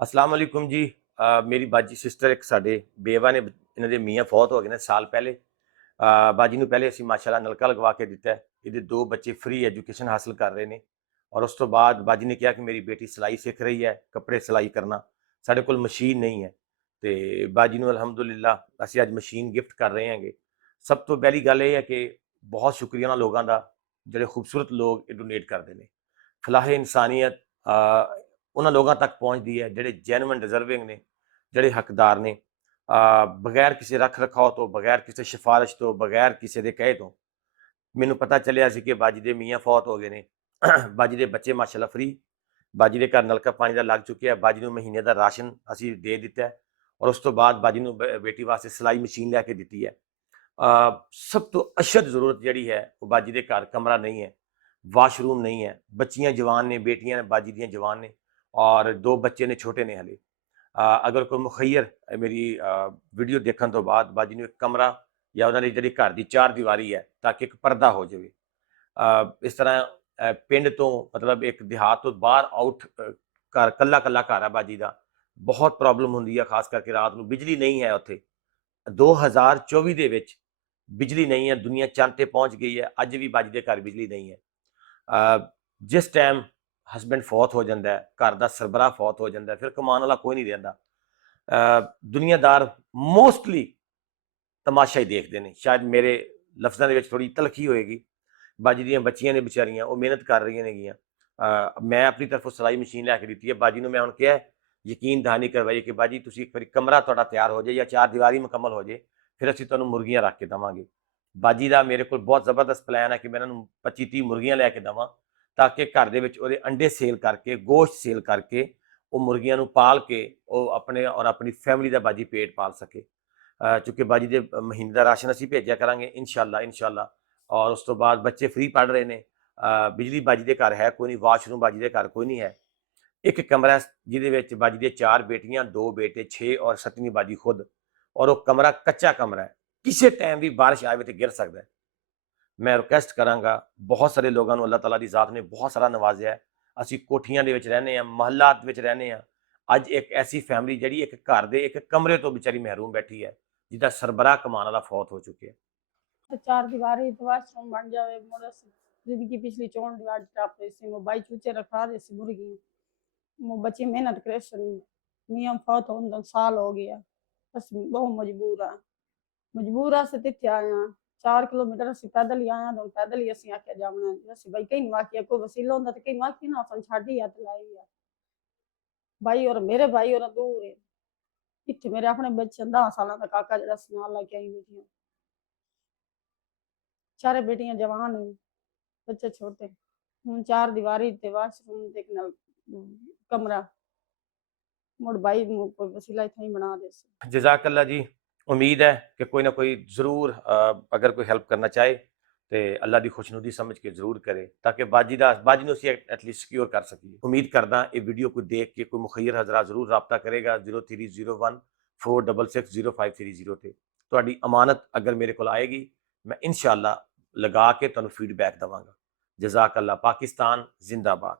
अस्सलाम वालेकुम जी। मेरी बाजी सिस्टर एक ਸਾਡੇ ਬੇਵਾ ਨੇ ਇਹਨਾਂ ਦੇ ਮੀਆਂ ਫੌਤ ਹੋ ਗਏ ਨੇ ਸਾਲ ਪਹਿਲੇ। ਬਾਜੀ ਨੂੰ ਪਹਿਲੇ ਅਸੀਂ ਮਾਸ਼ਾਅੱਲਾ ਨਲਕਾ ਲਗਵਾ ਕੇ ਦਿੱਤਾ ਹੈ। ਇਹਦੇ ਦੋ ਬੱਚੇ ਫ੍ਰੀ ਐਜੂਕੇਸ਼ਨ ਹਾਸਲ ਕਰ ਰਹੇ ਨੇ ਔਰ ਉਸ ਤੋਂ ਬਾਅਦ ਬਾਜੀ ਨੇ ਕਿਹਾ ਕਿ ਮੇਰੀ ਬੇਟੀ ਸਿਲਾਈ ਸਿੱਖ ਰਹੀ ਹੈ, ਕੱਪੜੇ ਸਿਲਾਈ ਕਰਨਾ। ਸਾਡੇ ਕੋਲ ਮਸ਼ੀਨ ਨਹੀਂ ਹੈ ਤੇ ਬਾਜੀ ਨੂੰ ਅਲਹਮਦੁਲਿल्लाह ਅਸੀਂ ਅੱਜ ਮਸ਼ੀਨ ਗਿਫਟ ਕਰ ਰਹੇ ਹਾਂਗੇ। ਸਭ ਤੋਂ ਪਹਿਲੀ ਗੱਲ ਇਹ ਹੈ ਕਿ ਬਹੁਤ ਸ਼ੁਕਰੀਆ ਉਹਨਾਂ ਲੋਕਾਂ ਦਾ ਜਿਹੜੇ ਖੂਬਸੂਰਤ ਲੋਕ ਇਹ ਡੋਨੇਟ ਕਰਦੇ ਨੇ। ਫਲਾਹ ਇਨਸਾਨੀਅਤ ਉਹਨਾਂ ਲੋਕਾਂ ਤੱਕ ਪਹੁੰਚਦੀ ਹੈ ਜਿਹੜੇ ਜੈਨੂਇਨ ਡਿਜ਼ਰਵਿੰਗ ਨੇ, ਜਿਹੜੇ ਹੱਕਦਾਰ ਨੇ। ਬਗੈਰ ਕਿਸੇ ਰੱਖ ਰਖਾਓ ਤੋਂ, ਬਗੈਰ ਕਿਸੇ ਸਿਫਾਰਿਸ਼ ਤੋਂ, ਬਗੈਰ ਕਿਸੇ ਦੇ ਕਹੇ ਤੋਂ ਮੈਨੂੰ ਪਤਾ ਚੱਲਿਆ ਸੀ ਕਿ ਬਾਜੀ ਦੇ ਮੀਆਂ ਫੌਤ ਹੋ ਗਏ ਨੇ। ਬਾਜੀ ਦੇ ਬੱਚੇ ਮਾਸ਼ਾਅੱਲਾ ਫ੍ਰੀ, ਬਾਜੀ ਦੇ ਘਰ ਨਲਕਾ ਪਾਣੀ ਦਾ ਲੱਗ ਚੁੱਕਿਆ। ਬਾਜੀ ਨੂੰ ਮਹੀਨੇ ਦਾ ਰਾਸ਼ਨ ਅਸੀਂ ਦੇ ਦਿੱਤਾ ਹੈ ਔਰ ਉਸ ਤੋਂ ਬਾਅਦ ਬਾਜੀ ਨੂੰ ਬੇਟੀ ਵਾਸਤੇ ਸਿਲਾਈ ਮਸ਼ੀਨ ਲੈ ਕੇ ਦਿੱਤੀ ਹੈ। ਸਭ ਤੋਂ ਅਸ਼ਦ ਜ਼ਰੂਰਤ ਜਿਹੜੀ ਹੈ ਉਹ ਬਾਜੀ ਦੇ ਘਰ ਕਮਰਾ ਨਹੀਂ ਹੈ, ਵਾਸ਼ਰੂਮ ਨਹੀਂ ਹੈ। ਬੱਚੀਆਂ ਜਵਾਨ ਨੇ, ਬੇਟੀਆਂ ਨੇ ਬਾਜੀ ਦੀਆਂ ਜਵਾਨ ਨੇ ਔਰ ਦੋ ਬੱਚੇ ਨੇ ਛੋਟੇ ਨੇ ਹਲੇ। ਅਗਰ ਕੋਈ ਮੁਖੱਈਰ ਮੇਰੀ ਵੀਡੀਓ ਦੇਖਣ ਤੋਂ ਬਾਅਦ ਬਾਜੀ ਨੂੰ ਇੱਕ ਕਮਰਾ ਜਾਂ ਉਹਨਾਂ ਦੀ ਜਿਹੜੀ ਘਰ ਦੀ ਚਾਰ ਦੀਵਾਰੀ ਹੈ ਤਾਂ ਕਿ ਇੱਕ ਪਰਦਾ ਹੋ ਜਾਵੇ। ਇਸ ਤਰ੍ਹਾਂ ਪਿੰਡ ਤੋਂ ਮਤਲਬ ਇੱਕ ਦਿਹਾਤ ਤੋਂ ਬਾਹਰ ਆਊਟ ਘਰ ਕੱਲਾ ਕੱਲਾ ਘਰ ਹੈ ਬਾਜੀ ਦਾ। ਬਹੁਤ ਪ੍ਰੋਬਲਮ ਹੁੰਦੀ ਹੈ, ਖਾਸ ਕਰਕੇ ਰਾਤ ਨੂੰ ਬਿਜਲੀ ਨਹੀਂ ਹੈ ਉੱਥੇ। 2024 ਦੇ ਵਿੱਚ ਬਿਜਲੀ ਨਹੀਂ ਹੈ, ਦੁਨੀਆ ਚੰਦ ਤੇ ਪਹੁੰਚ ਗਈ ਹੈ, ਅੱਜ ਵੀ ਬਾਜੀ ਦੇ ਘਰ ਬਿਜਲੀ ਨਹੀਂ ਹੈ। ਜਿਸ ਟਾਈਮ ਹਸਬੈਂਡ ਫੌਤ ਹੋ ਜਾਂਦਾ ਹੈ, ਘਰ ਦਾ ਸਰਬਰਾਹ ਫੌਤ ਹੋ ਜਾਂਦਾ ਹੈ, ਫਿਰ ਕਮਾਉਣ ਵਾਲਾ ਕੋਈ ਨਹੀਂ ਰਹਿੰਦਾ। ਦੁਨੀਆਦਾਰ ਮੋਸਟਲੀ ਤਮਾਸ਼ਾ ਹੀ ਦੇਖਦੇ ਨੇ। ਸ਼ਾਇਦ ਮੇਰੇ ਲਫ਼ਜ਼ਾਂ ਦੇ ਵਿੱਚ ਥੋੜੀ ਤਲਖੀ ਹੋਏਗੀ। ਬਾਜੀ ਦੀਆਂ ਬੱਚੀਆਂ ਨੇ ਵਿਚਾਰੀਆਂ, ਉਹ ਮਿਹਨਤ ਕਰ ਰਹੀਆਂ ਨੇਗੀਆਂ। ਮੈਂ ਆਪਣੀ ਤਰਫੋਂ ਸਿਲਾਈ ਮਸ਼ੀਨ ਲੈ ਕੇ ਦਿੱਤੀ ਹੈ। ਬਾਜੀ ਨੂੰ ਮੈਂ ਹੁਣ ਕਿਹਾ ਯਕੀਨ ਦਹਾਨੀ ਕਰਵਾਈ ਕਿ ਬਾਜੀ ਤੁਸੀਂ ਇੱਕ ਵਾਰੀ ਕਮਰਾ ਤੁਹਾਡਾ ਤਿਆਰ ਹੋ ਜਾਏ ਜਾਂ ਚਾਰ ਦੀਵਾਰੀ ਮੁਕੰਮਲ ਹੋ ਜਾਏ, ਫਿਰ ਅਸੀਂ ਤੁਹਾਨੂੰ ਮੁਰਗੀਆਂ ਰੱਖ ਕੇ ਦੇਵਾਂਗੇ। ਬਾਜੀ ਦਾ ਮੇਰੇ ਕੋਲ ਬਹੁਤ ਜ਼ਬਰਦਸਤ ਪਲਾਨ ਹੈ ਕਿ ਮੈਂ ਇਹਨਾਂ ਨੂੰ 25-30 ਮੁਰਗੀਆਂ ਲੈ ਕੇ ਦੇਵਾਂ ਤਾਂ ਕਿ ਘਰ ਦੇ ਵਿੱਚ ਉਹਦੇ ਅੰਡੇ ਸੇਲ ਕਰਕੇ, ਗੋਸ਼ਤ ਸੇਲ ਕਰਕੇ ਉਹ ਮੁਰਗੀਆਂ ਨੂੰ ਪਾਲ ਕੇ ਉਹ ਆਪਣੇ ਔਰ ਆਪਣੀ ਫੈਮਿਲੀ ਦਾ ਬਾਜੀ ਪੇਟ ਪਾਲ ਸਕੇ। ਚूँकि ਬਾਜੀ ਦੇ ਮਹੀਨੇ ਦਾ ਰਾਸ਼ਨ ਅਸੀਂ ਭੇਜਿਆ ਕਰਾਂਗੇ ਇਨਸ਼ਾਅੱਲਾ। ਔਰ ਉਸ ਤੋਂ ਬਾਅਦ ਬੱਚੇ ਫ੍ਰੀ ਪੜ੍ਹ ਰਹੇ ਨੇ। ਬਿਜਲੀ ਬਾਜੀ ਦੇ ਘਰ ਹੈ ਕੋਈ ਨਹੀਂ, ਵਾਸ਼ਰੂਮ ਬਾਜੀ ਦੇ ਘਰ ਕੋਈ ਨਹੀਂ ਹੈ। ਇੱਕ ਕਮਰਾ ਜਿਹਦੇ ਵਿੱਚ ਬਾਜੀ ਦੇ 4 ਬੇਟੀਆਂ, 2 ਬੇਟੇ, 6 ਔਰ 7ਵੀਂ ਬਾਜੀ ਖੁਦ। ਔਰ ਉਹ ਕਮਰਾ ਕੱਚਾ ਕਮਰਾ ਹੈ, ਕਿਸੇ ਟਾਈਮ ਵੀ ਬਾਰਿਸ਼ ਆਵੇ ਤੇ ਗਿਰ ਸਕਦਾ ਹੈ। ਮੈਂ ਰਿਕੁਐਸਟ ਕਰਾਂਗਾ, ਬਹੁਤ ਸਾਰੇ ਲੋਕਾਂ ਨੂੰ ਅੱਲਾਹ ਤਾਲਾ ਦੀ ਜ਼ਾਤ ਨੇ ਬਹੁਤ ਸਾਰਾ ਨਵਾਜ਼ਿਆ ਹੈ। ਅਸੀਂ ਕੋਠੀਆਂ ਦੇ ਵਿੱਚ ਰਹਿੰਦੇ ਹਾਂ, ਮਹੱਲਾਤ ਵਿੱਚ ਰਹਿੰਦੇ ਹਾਂ। ਅੱਜ ਇੱਕ ਐਸੀ ਫੈਮਿਲੀ ਜਿਹੜੀ ਇੱਕ ਘਰ ਦੇ ਇੱਕ ਕਮਰੇ ਤੋਂ ਵਿਚਾਰੀ ਮਹਿਰੂਮ ਬੈਠੀ ਹੈ, ਜਿਹਦਾ ਸਰਬਰਾਹ ਕਮਾਉਣ ਵਾਲਾ ਫੌਤ ਹੋ ਚੁੱਕਿਆ ਹੈ। चार दीवारी तो वाशरूम बन जावे मोर जिंदगी पिछली 4 दीवार टाप से मो बाई चूचे रखा दे सी मुर्गी मो बच्चे मेहनत करे सन मियां फौत होन साल हो गया। बस बहुत मजबूर से तिथे आया 4 किलोमीटर असि पैदल ही आया तो पैदल ही असि आके जावना असि भाई कहीं वाकिया कोई वसीला होंदा तो कहीं वाकी ना सन छाड़ी हथ लाई है भाई और मेरे भाई और दूर है इथे मेरे अपने बच्चे 10 साल का काका जरा नाल लेके आई बैठी चारे बेटियां जवान हैं, बच्चे छोटे। हूँ 4 दीवारी ते वाशरूम ते नल कमरा मुड़ भाई कोई वसीला इतना ही बना दे। जज़ाकल्ला जी। उम्मीद है कि कोई ना कोई ज़रूर अगर कोई हेल्प करना चाहे तो अल्लाह की खुशनुदी समझ के जरूर करे ताकि बाजी नूं असीं एटलीस्ट सिक्योर कर सकीए। उम्मीद करदा ये वीडियो को देख के कोई मुखैर हजरा जरूर रबता करेगा 0301 466 0530 ते। तुहाडी अमानत अगर मेरे को आएगी मैं इंशाअल्लाह लगा के तुहानूं फीडबैक देवांगा। जज़ाकल्ला। पाकिस्तान जिंदाबाद।